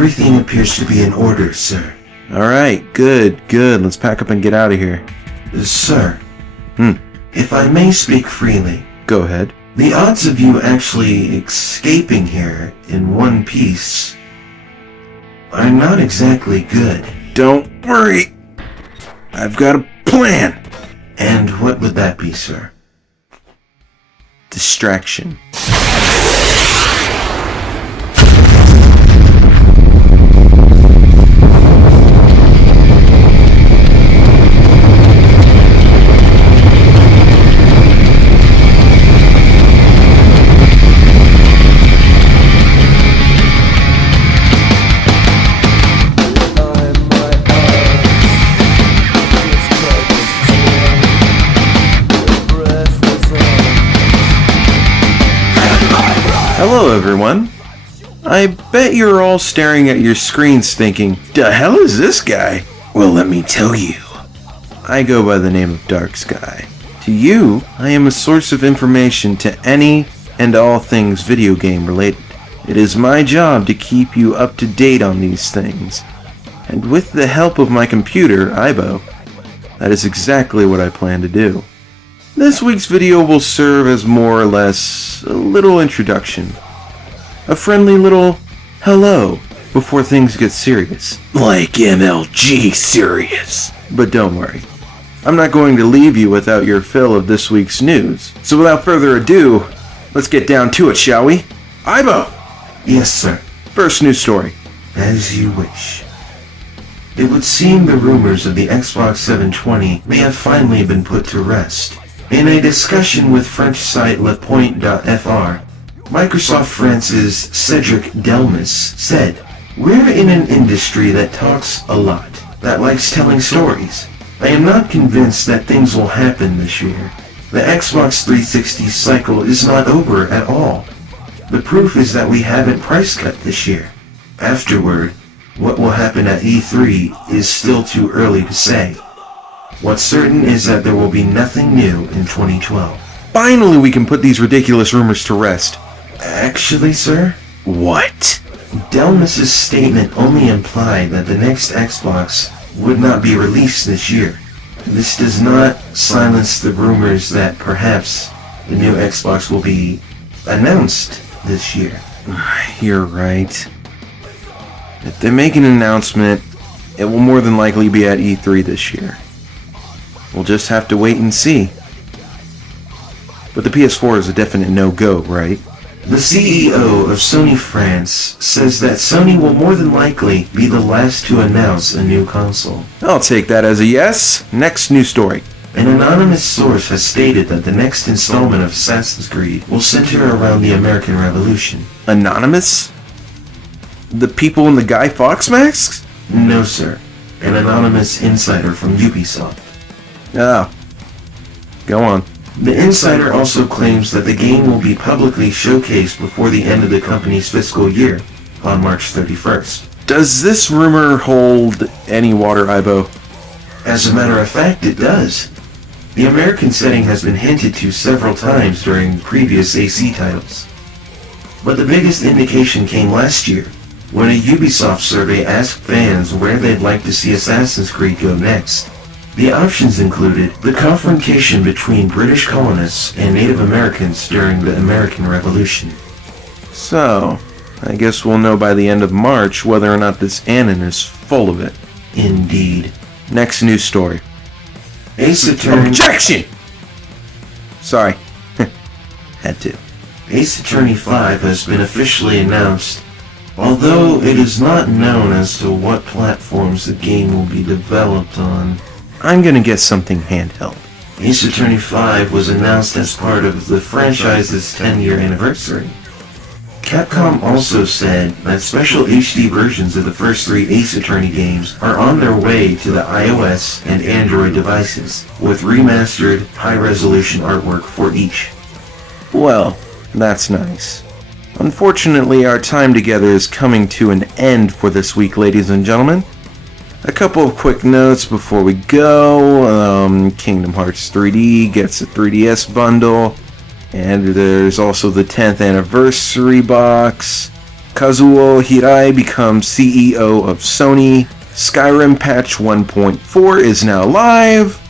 Everything appears to be in order, sir. Alright, good. Let's pack up and get out of here. Sir. If I may speak freely. Go ahead. The odds of you actually escaping here in one piece are not exactly good. Don't worry. I've got a plan. And what would that be, sir? Distraction. Hello everyone. I bet you're all staring at your screens thinking, "The hell is this guy?" Well, let me tell you. I go by the name of Dark Sky. To you, I am a source of information to any and all things video game related. It is my job to keep you up to date on these things. And with the help of my computer, Ibo, that is exactly what I plan to do. This week's video will serve as more or less a little introduction. A friendly little hello before things get serious. Like MLG serious. But don't worry. I'm not going to leave you without your fill of this week's news. So without further ado, let's get down to it, shall we? Ibo! Yes, sir. First news story. As you wish. It would seem the rumors of the Xbox 720 may have finally been put to rest. In a discussion with French site lepoint.fr, Microsoft France's Cedric Delmas said, "We're in an industry that talks a lot, that likes telling stories. I am not convinced that things will happen this year. The Xbox 360 cycle is not over at all. The proof is that we haven't price cut this year. Afterward, what will happen at E3 is still too early to say. What's certain is that there will be nothing new in 2012. Finally we can put these ridiculous rumors to rest. Actually, sir? What? Delmas' statement only implied that the next Xbox would not be released this year. This does not silence the rumors that perhaps the new Xbox will be announced this year. You're right. If they make an announcement, it will more than likely be at E3 this year. We'll just have to wait and see. But the PS4 is a definite no-go, right? The CEO of Sony France says that Sony will more than likely be the last to announce a new console. I'll take that as a yes. Next news story. An anonymous source has stated that the next installment of Assassin's Creed will center around the American Revolution. Anonymous? The people in the Guy Fawkes masks? No, sir. An anonymous insider from Ubisoft. Oh. Go on. The insider also claims that the game will be publicly showcased before the end of the company's fiscal year, on March 31st. Does this rumor hold any water, Ibo? As a matter of fact, it does. The American setting has been hinted to several times during previous AC titles. But the biggest indication came last year, when a Ubisoft survey asked fans where they'd like to see Assassin's Creed go next. The options included the confrontation between British colonists and Native Americans during the American Revolution. So, I guess we'll know by the end of March whether or not this Anon is full of it. Indeed. Next news story. Ace Attorney... Objection! Sorry. Had to. Ace Attorney 5 has been officially announced, although it is not known as to what platforms the game will be developed on. I'm gonna guess something handheld. Ace Attorney 5 was announced as part of the franchise's 10-year anniversary. Capcom also said that special HD versions of the first 3 Ace Attorney games are on their way to the iOS and Android devices, with remastered, high-resolution artwork for each. Well, that's nice. Unfortunately, our time together is coming to an end for this week, ladies and gentlemen. A couple of quick notes before we go. Kingdom Hearts 3D gets a 3DS bundle. And there's also the 10th anniversary box. Kazuo Hirai becomes CEO of Sony, Skyrim patch 1.4 is now live,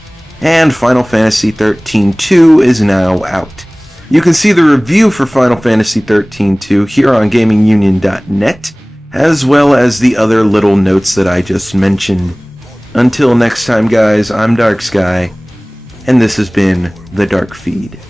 and Final Fantasy XIII 2 is now out. You can see the review for Final Fantasy XIII 2 here on GamingUnion.net, as well as the other little notes that I just mentioned. Until next time, guys, I'm DarkSky, and this has been the DarkFeed.